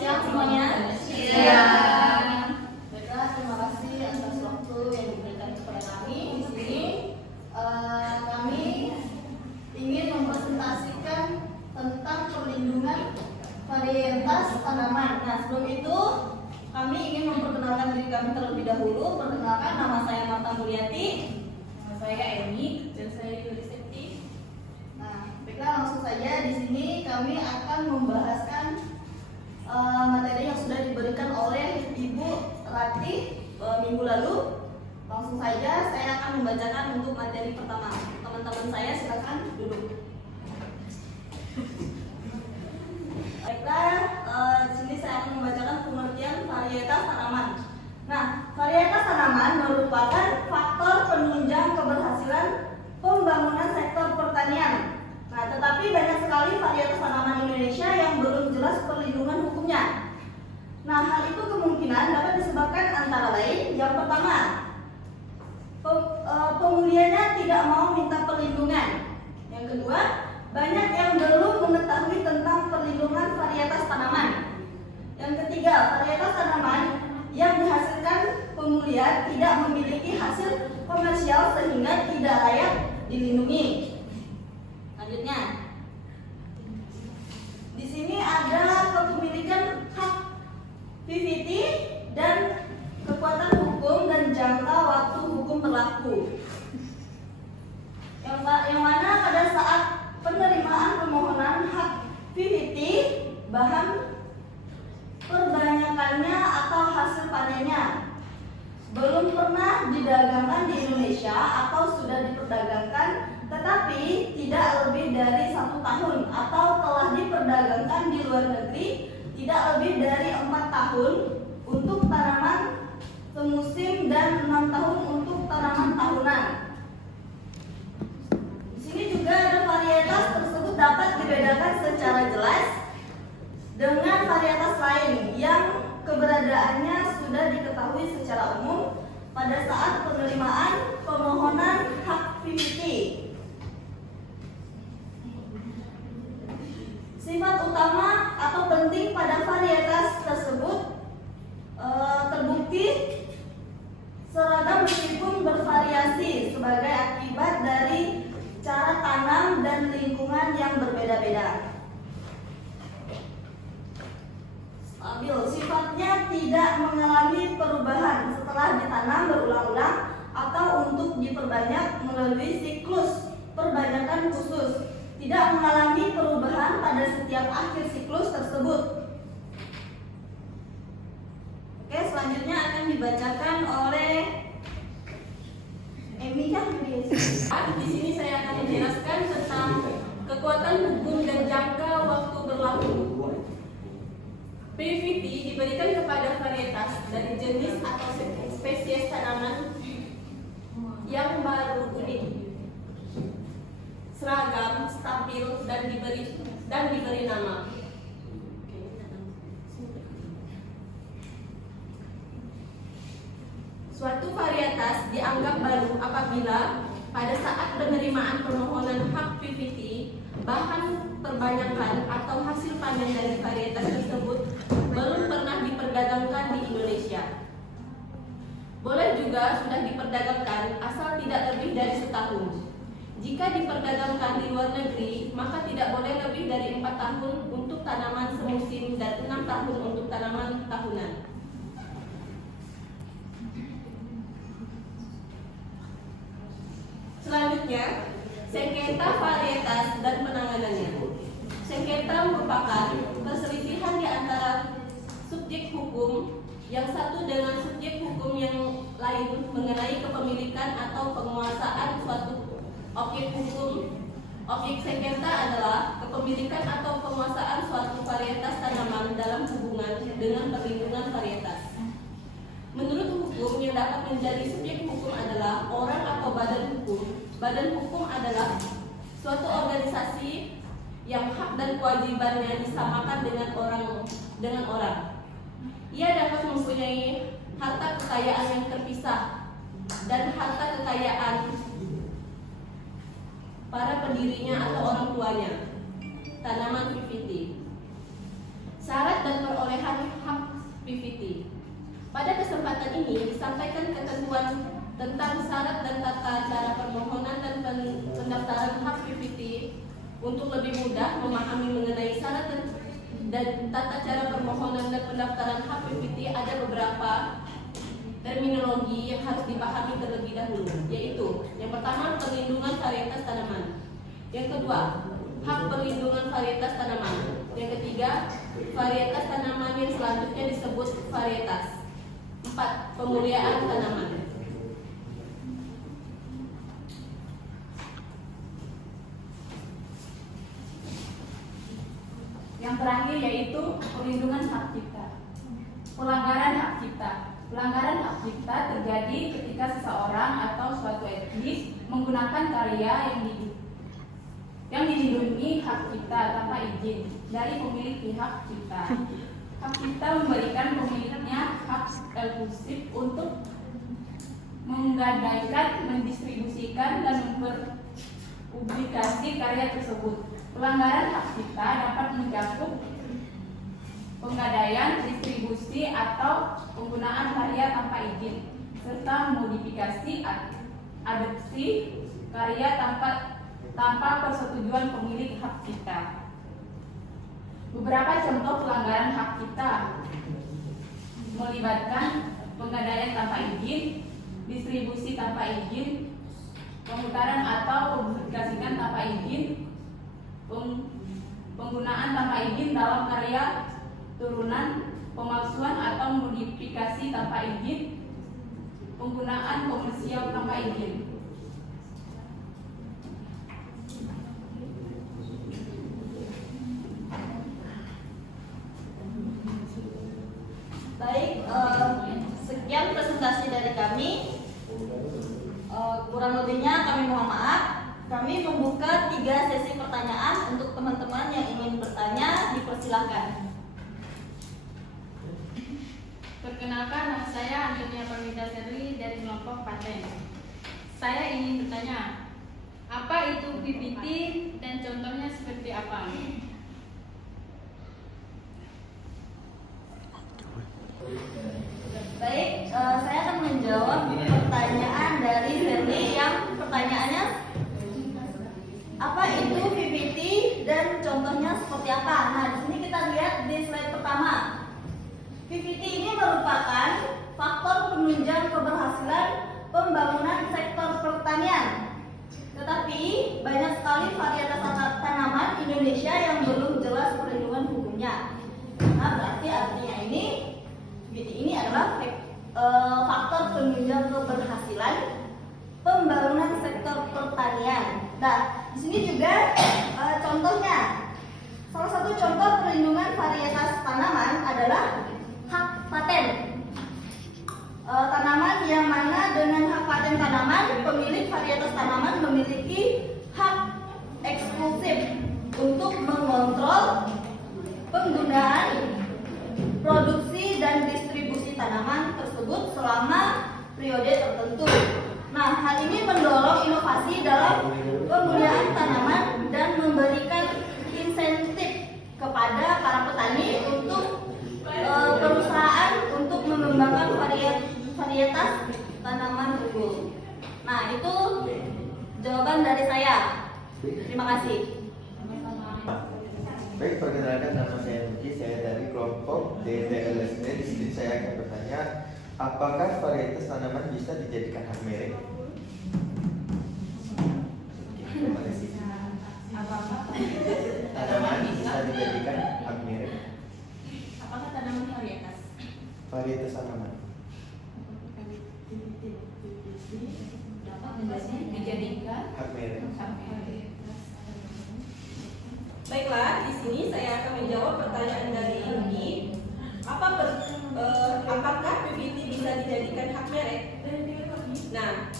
siang semuanya. Siang. Baiklah, terima kasih atas waktu yang diberikan kepada kami di sini. Kami ingin mempresentasikan tentang perlindungan varietas tanaman. Nah, sebelum itu kami ingin memperkenalkan diri kami terlebih dahulu. Perkenalkan, nama saya Marta Mulyati. Nama saya Eni dan saya Yuri Septi. Nah, baiklah, langsung saja di sini kami akan membahaskan materi yang sudah diberikan oleh Ibu Ratih minggu lalu. Langsung saja saya akan membacakan untuk materi pertama. Teman-teman saya silakan duduk. Baiklah, di sini saya akan membacakan pengertian varietas tanaman. Nah, varietas tanaman merupakan faktor penunjang keberhasilan pembangunan sektor pertanian. Nah, tetapi banyak sekali varietas tanaman Indonesia yang belum jelas perlindungan hukumnya. Nah, hal itu kemungkinan dapat disebabkan antara lain, yang pertama, pengulianya tidak mau minta perlindungan. Yang kedua, banyak yang belum mengetahui tentang perlindungan varietas tanaman. Yang ketiga, varietas tanaman yang dihasilkan pengulian tidak memiliki hasil komersial sehingga tidak layak dilindungi. Selanjutnya, di sini ada kepemilikan hak PVT dan kekuatan hukum dan jangka waktu hukum berlaku. Yang mana pada saat penerimaan permohonan hak PVT, bahan perbanyakannya atau hasil panennya belum pernah didagangkan di Indonesia atau sudah diperdagangkan tetapi tidak lebih dari 1 tahun, atau telah diperdagangkan di luar negeri tidak lebih dari 4 tahun untuk tanaman semusim dan 6 tahun untuk tanaman tahunan. Di sini juga ada varietas tersebut dapat dibedakan secara jelas dengan varietas lain yang keberadaannya sudah diketahui secara umum pada saat penerimaan permohonan hak PVT. Sifat utama atau penting pada varietas tersebut terbukti seragam meskipun bervariasi sebagai akibat dari cara tanam dan lingkungan yang berbeda-beda. Stabil, sifatnya tidak mengalami perubahan setelah ditanam berulang-ulang atau untuk diperbanyak melalui siklus perbanyakan khusus. Tidak mengalami perubahan pada setiap akhir siklus tersebut. Oke, selanjutnya akan dibacakan oleh Emi kan Di sini saya akan menjelaskan tentang kekuatan hukum dan jangka waktu berlaku. PVT diberikan kepada varietas dari jenis atau spesies tanaman yang baru, unik, seragam, stabil, dan diberi nama. Suatu varietas dianggap baru apabila pada saat penerimaan permohonan hak PVT, bahan perbanyakan atau hasil panen dari varietas tersebut belum pernah diperdagangkan di Indonesia. Boleh juga sudah diperdagangkan asal tidak lebih dari setahun. Jika diperdagangkan di luar negeri, maka tidak boleh lebih dari 4 tahun untuk tanaman semusim dan 6 tahun untuk tanaman tahunan. Selanjutnya, sengketa varietas dan penanganannya. Sengketa merupakan perselisihan di antara subjek hukum yang satu dengan subjek hukum yang lain mengenai kepemilikan atau penguasaan suatu objek hukum. Objek sengketa adalah kepemilikan atau penguasaan suatu varietas tanaman dalam hubungan dengan perlindungan varietas. Menurut hukum, yang dapat menjadi subjek hukum adalah orang atau badan hukum. Badan hukum adalah suatu organisasi yang hak dan kewajibannya disamakan dengan orang. Ia dapat mempunyai harta kekayaan yang terpisah dan harta kekayaan para pendirinya atau orang tuanya. Tanaman PVT. Syarat dan perolehan perolehan hak PVT. Pada kesempatan ini disampaikan ketentuan tentang syarat dan tata cara permohonan dan pendaftaran hak PVT. Untuk lebih mudah memahami mengenai syarat dan tata cara permohonan dan pendaftaran hak PVT, ada beberapa terminologi yang harus dipahami terlebih dahulu, yaitu yang pertama, perlindungan varietas tanaman. Yang kedua, hak perlindungan varietas tanaman. Yang ketiga, varietas tanaman yang selanjutnya disebut varietas. 4. Pemuliaan tanaman. Yang terakhir yaitu perlindungan hak cipta. Pelanggaran hak cipta. Pelanggaran hak cipta terjadi ketika seseorang atau suatu etnis menggunakan karya yang dilindungi hak cipta tanpa izin dari pemilik pihak cipta. Hak cipta memberikan pemiliknya hak eksklusif untuk menggadaikan, mendistribusikan, dan mempublikasi karya tersebut. Pelanggaran hak cipta dapat mencakup penggadaian, distribusi, atau penggunaan karya tanpa izin, serta modifikasi, adopsi karya tanpa persetujuan pemilik hak cipta. Beberapa contoh pelanggaran hak cipta melibatkan penggadaian tanpa izin, distribusi tanpa izin, pemutaran atau publikasikan tanpa izin, penggunaan tanpa izin dalam karya turunan, pemalsuan atau modifikasi tanpa izin, penggunaan komersial tanpa izin. Baik, sekian presentasi dari kami. Kurang lebihnya kami mohon maaf. Kami membuka 3 sesi pertanyaan untuk teman-teman yang ingin bertanya, dipersilahkan. Perkenalkan, nama saya Antonia Pamita Serli dari kelompok paten. Saya ingin bertanya, apa itu PVT dan contohnya seperti apa? Baik, saya akan menjawab pertanyaan dari Serli yang pertanyaannya, apa itu PVT dan contohnya seperti apa? Nah, di sini kita lihat di slide pertama. PVT ini merupakan faktor penunjang keberhasilan pembangunan sektor pertanian. Tetapi banyak sekali varietas tanaman Indonesia yang belum jelas perlindungan hukumnya. Nah, berarti artinya ini PVT ini adalah faktor penunjang keberhasilan pembangunan sektor pertanian. Nah, di sini juga contohnya, salah satu contoh perlindungan varietas tanaman adalah hak paten. Tanaman yang mana dengan hak paten tanaman, pemilik varietas tanaman memiliki hak eksklusif untuk mengontrol penggunaan, produksi, dan distribusi tanaman tersebut selama periode tertentu. Nah, hal ini mendorong inovasi dalam pemuliaan tanaman dan memberikan insentif kepada para petani untuk perusahaan untuk mengembangkan varietas tanaman unggul. Nah, itu jawaban dari saya. Terima kasih. Baik, perkenalkan, nama saya Nuki, saya dari kelompok DTLSD. Di sini saya akan bertanya, apakah varietas tanaman bisa dijadikan hak merek? Terima kasih. Tanaman bisa dijadikan hak merek? Apakah tanaman varietas? Varietas tanaman. Dapat dijadikan Hak merek. Baiklah, di sini saya akan menjawab pertanyaan dari Yuki. Apakah PVT bisa dijadikan hak merek? Nah,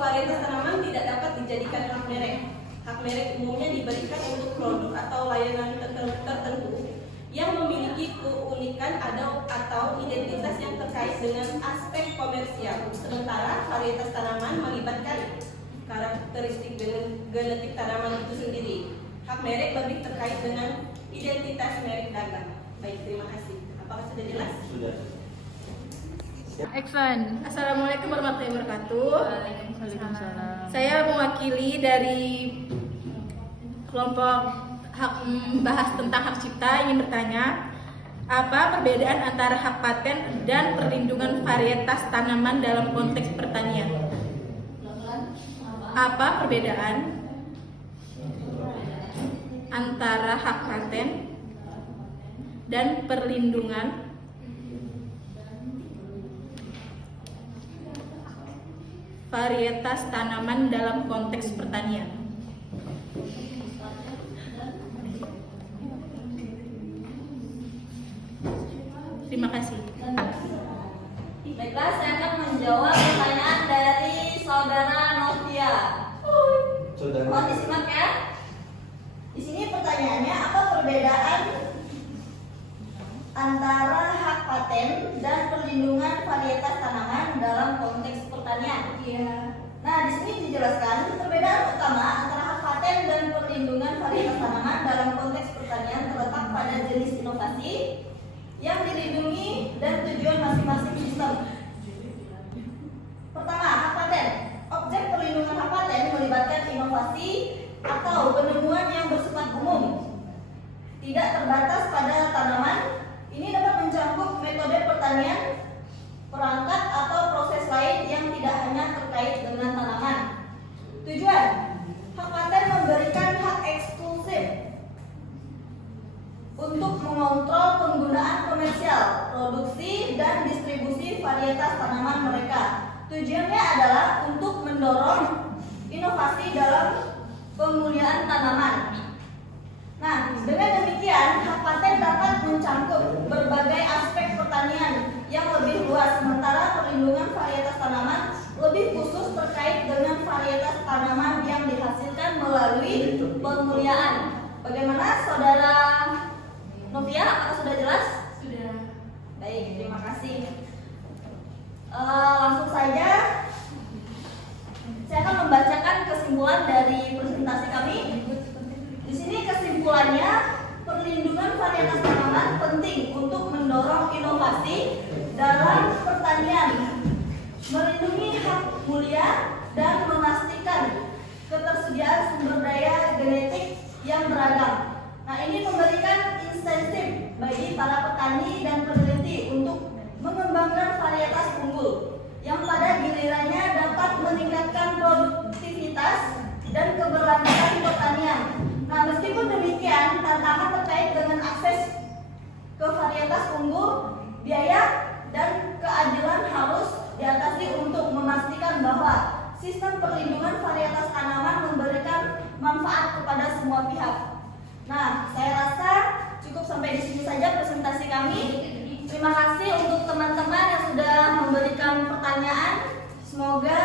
varietas tanaman tidak dapat dijadikan hak merek. Hak merek umumnya diberikan untuk produk atau layanan tertentu yang memiliki keunikan atau identitas yang terkait dengan aspek komersial. Sementara varietas tanaman melibatkan karakteristik genetik tanaman itu sendiri. Hak merek lebih terkait dengan identitas merek dagang. Baik, terima kasih. Apakah sudah jelas? Sudah. Action. Assalamualaikum warahmatullahi wabarakatuh. Waalaikumsalam. Saya mewakili dari kelompok bahas tentang hak cipta ingin bertanya, apa perbedaan antara hak paten dan perlindungan varietas tanaman dalam konteks pertanian? Apa perbedaan antara hak paten dan perlindungan varietas tanaman dalam konteks pertanian? Terima kasih. Baiklah, saya akan menjawab pertanyaan dari saudara Novia. Saudara. Mohon disimak ya. Di sini pertanyaannya, apa perbedaan antara hak paten dan perlindungan varietas tanaman dalam konteks pertanian? Nah, di sini dijelaskan perbedaan utama antara hak paten dan perlindungan varietas tanaman dalam konteks pertanian terletak pada jenis inovasi yang dilindungi dan tujuan masing-masing sistem. Pertama, hak paten. Objek perlindungan hak paten melibatkan inovasi atau penemuan yang bersifat umum, tidak terbatas pada tanaman. Ini dapat mencakup metode pertanian, perangkat atau proses lain yang tidak hanya terkait dengan tanaman. Tujuan, hak paten memberikan hak eksklusif untuk mengontrol penggunaan komersial, produksi, dan distribusi varietas tanaman mereka. Tujuannya adalah untuk mendorong inovasi dalam pemulihan tanaman. Nah, dengan demikian, hak paten dapat mencangkup berbagai aspek pertanian yang lebih luas, sementara perlindungan varietas tanaman lebih khusus terkait dengan varietas tanaman yang dihasilkan melalui pemulihan. Bagaimana, saudara Novia? Apakah sudah jelas? Sudah. Baik, terima kasih. Langsung saja, saya akan membacakan kesimpulan dari presentasi kami. Di sini kesimpulannya, perlindungan varietas tanaman penting untuk mendorong inovasi dalam pertanian, melindungi hak mulia, dan memastikan ketersediaan sumber daya genetik yang beragam. Nah, ini memberikan insentif bagi para petani dan peneliti untuk mengembangkan varietas unggul yang pada gilirannya dapat meningkatkan produktivitas dan keberlanjutan pertanian. Nah, meskipun demikian, tantangan terkait dengan akses ke varietas unggul, biaya, dan keadilan harus diatasi untuk memastikan bahwa sistem perlindungan varietas tanaman memberikan manfaat kepada semua pihak. Nah, saya rasa cukup sampai di sini saja presentasi kami. Terima kasih untuk teman-teman yang sudah memberikan pertanyaan. Semoga